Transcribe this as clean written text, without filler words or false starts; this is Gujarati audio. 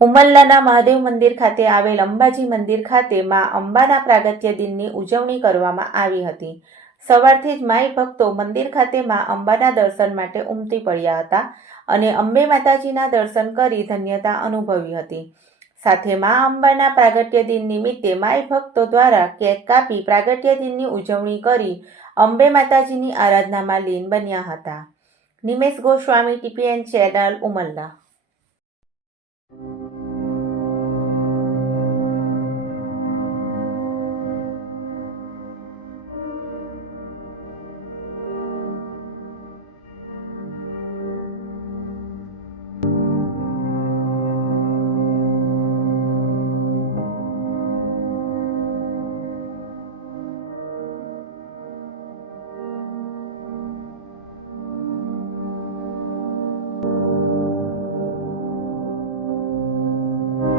ઉમલ્લાના મહાદેવ મંદિર ખાતે આવેલ અંબાજી મંદિર ખાતે મા અંબાના પ્રાગટ્ય દિનની ઉજવણી કરવામાં આવી હતી। સવારથી જ માઈ ભક્તો મંદિર ખાતે મા અંબાના દર્શન માટે ઉમટી પડ્યા હતા અને અંબે માતાજીના દર્શન કરી ધન્યતા અનુભવી હતી। સાથે મા અંબાના પ્રાગટ્ય દિન નિમિત્તે માઈ ભક્તો દ્વારા કેક કાપી પ્રાગટ્ય દિનની ઉજવણી કરી અંબે માતાજીની આરાધનામાં લીન બન્યા હતા। Nimesh Goswami, TPN channel, Umalla.